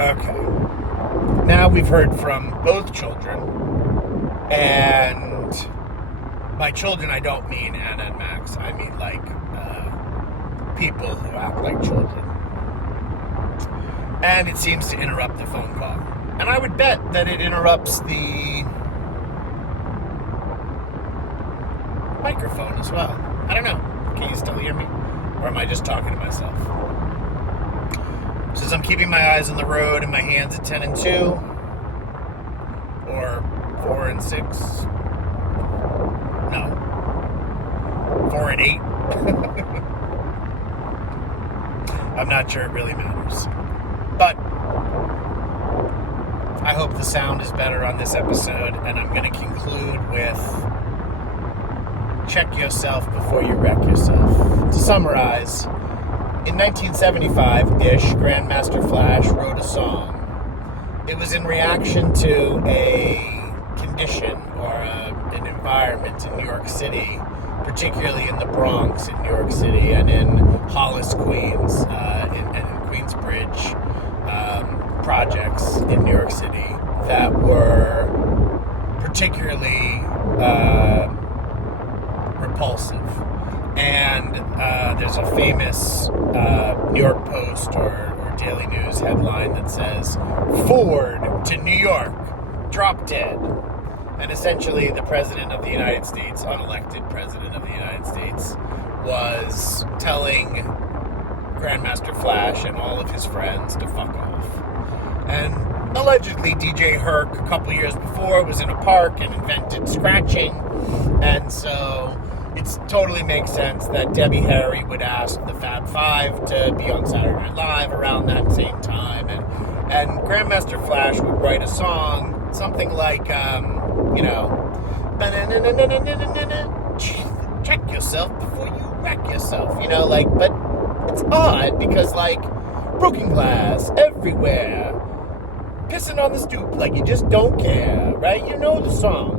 Okay. Now we've heard from both children, and by children I don't mean Anna and Max. I mean like people who act like children. And it seems to interrupt the phone call. And I would bet that it interrupts the microphone as well. I don't know. Can you still hear me? Or am I just talking to myself? Since I'm keeping my eyes on the road and my hands at 10 and 2, or 4 and 6, no, 4 and 8, I'm not sure it really matters. But I hope the sound is better on this episode, and I'm going to conclude with check yourself before you wreck yourself. To summarize, in 1975-ish, Grandmaster Flash wrote a song. It was in reaction to a condition or an environment in New York City, particularly in the Bronx in New York City and in Hollis, Queens, and in Queensbridge projects in New York City that were particularly repulsive. And there's a famous New York Post or Daily News headline that says, "Ford to New York, drop dead." And essentially the President of the United States, unelected President of the United States, was telling Grandmaster Flash and all of his friends to fuck off. And allegedly DJ Herc, a couple years before, was in a park and invented scratching. And so it totally makes sense that Debbie Harry would ask the Fab Five to be on Saturday Night Live around that same time. And Grandmaster Flash would write a song, something like, check yourself before you wreck yourself. But it's odd because, broken glass everywhere, pissing on the stoop like you just don't care, right? You know the song.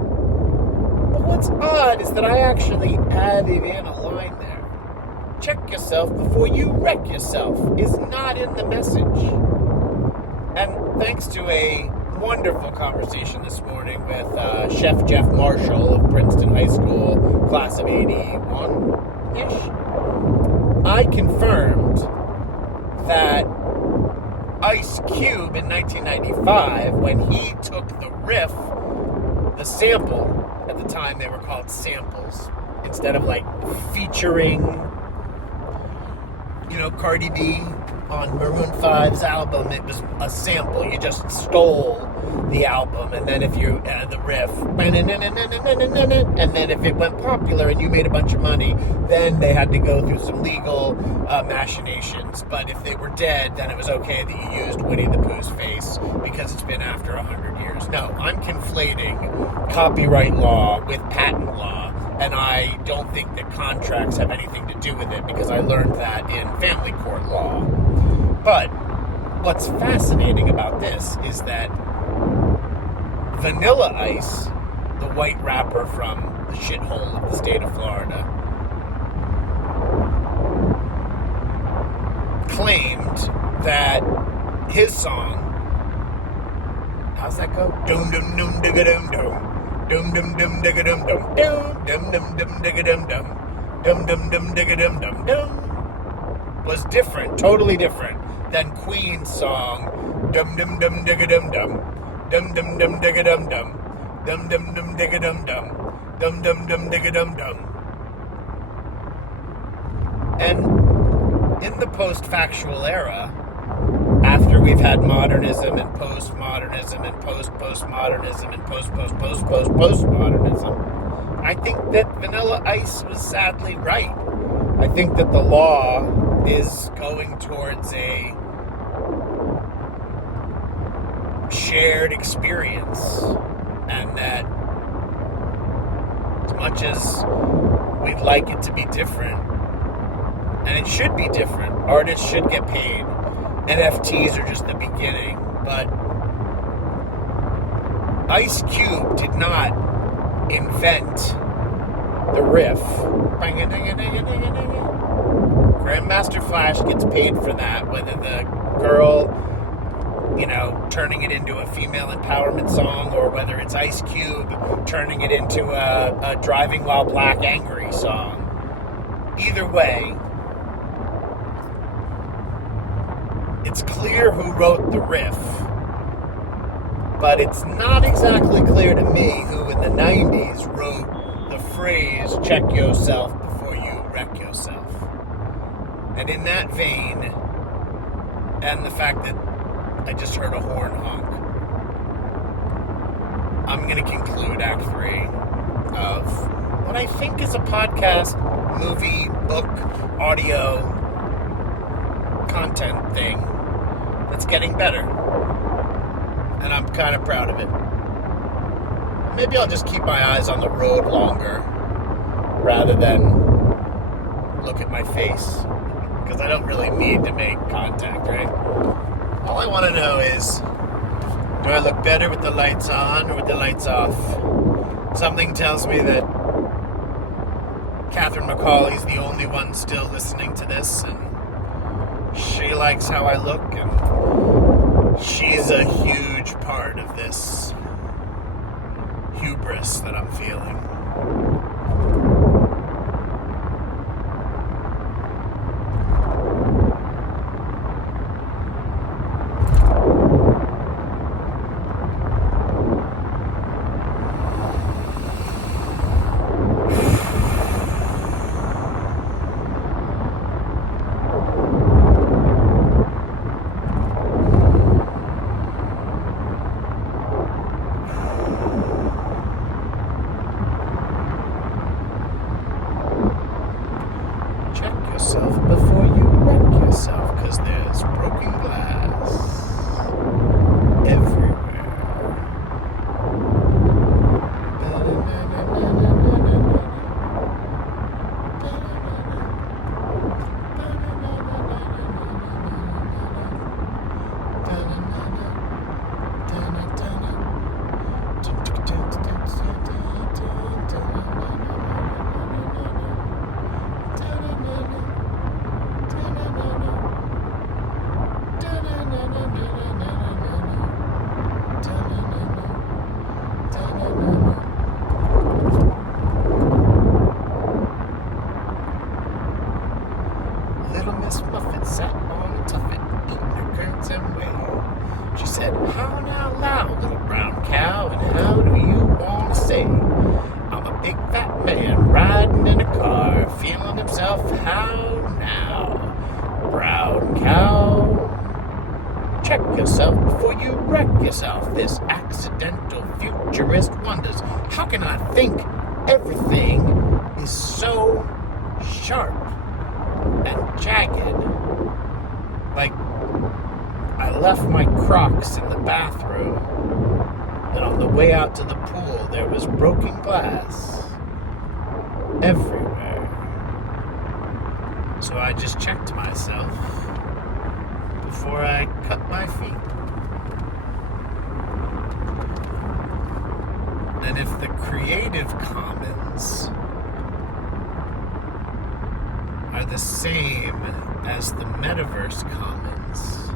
But what's odd is that I actually added in a line there. Check yourself before you wreck yourself is not in the message. And thanks to a wonderful conversation this morning with Chef Jeff Marshall of Princeton High School, class of 81-ish, I confirmed that Ice Cube in 1995, when he took the riff, the sample, at the time they were called samples, instead of featuring, Cardi B on Maroon 5's album, it was a sample. You just stole the album, and then if you the riff, and then if it went popular and you made a bunch of money, then they had to go through some legal machinations. But if they were dead, then it was okay that you used Winnie the Pooh's face because it's been after 100 years. No, I'm conflating copyright law with patent law. And I don't think that contracts have anything to do with it because I learned that in family court law. But what's fascinating about this is that Vanilla Ice, the white rapper from the shithole of the state of Florida, claimed that his song, how's that go? Dum dum dum digga dum dum. Dum dum dum digga dum dum dum dum dum dum digga dum dum dum dum dum digga dum dum dum was different, totally different than Queen's song dum dum dum digga dum dum dum dum dum digga dum dum dum dum dum digga dum dum dum dum dum digga dum dum. And in the post-factual era, after we've had modernism and postmodernism and post-postmodernism and post-postmodernism, I think that Vanilla Ice was sadly right. I think that the law is going towards a shared experience, and that as much as we'd like it to be different, and it should be different, artists should get paid. NFTs are just the beginning, but Ice Cube did not invent the riff. Grandmaster Flash gets paid for that, whether the girl turning it into a female empowerment song, or whether it's Ice Cube turning it into a Driving While Black Angry song. Either way, it's clear who wrote the riff, but it's not exactly clear to me who in the 90s wrote the phrase, check yourself before you wreck yourself. And in that vein, and the fact that I just heard a horn honk, I'm going to conclude Act 3 of what I think is a podcast, movie, book, audio, content thing that's getting better. And I'm kind of proud of it. Maybe I'll just keep my eyes on the road longer rather than look at my face, because I don't really need to make contact, right? All I want to know is, do I look better with the lights on or with the lights off? Something tells me that Catherine McCauley's the only one still listening to this, and she likes how I look, and she's a huge part of this hubris that I'm feeling. Before you wreck yourself, because there's broken glass everywhere. Little Miss Muffet sat on a tuffet, eating her curds and whey. She said, how now loud, little brown cow, and how do you want to say? I'm a big fat man riding in a car, feeling himself, how now, brown cow? Check yourself before you wreck yourself. This accidental futurist wonders, how can I think everything is so sharp and jagged? Like, I left my Crocs in the bathroom, and on the way out to the pool, there was broken glass everywhere. So I just checked myself before I cut my feet. And if the Creative Commons are the same as the Metaverse Commons,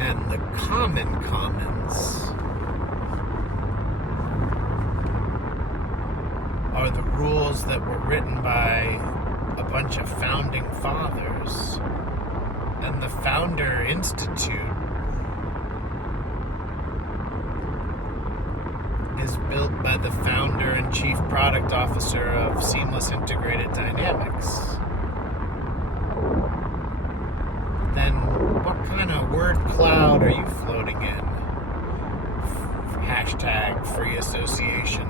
and the Common Commons are the rules that were written by a bunch of founding fathers, and the Founder Institute is built by the founder and chief product officer of Seamless Integrated Dynamics, then what kind of word cloud are you floating in? Hashtag free association.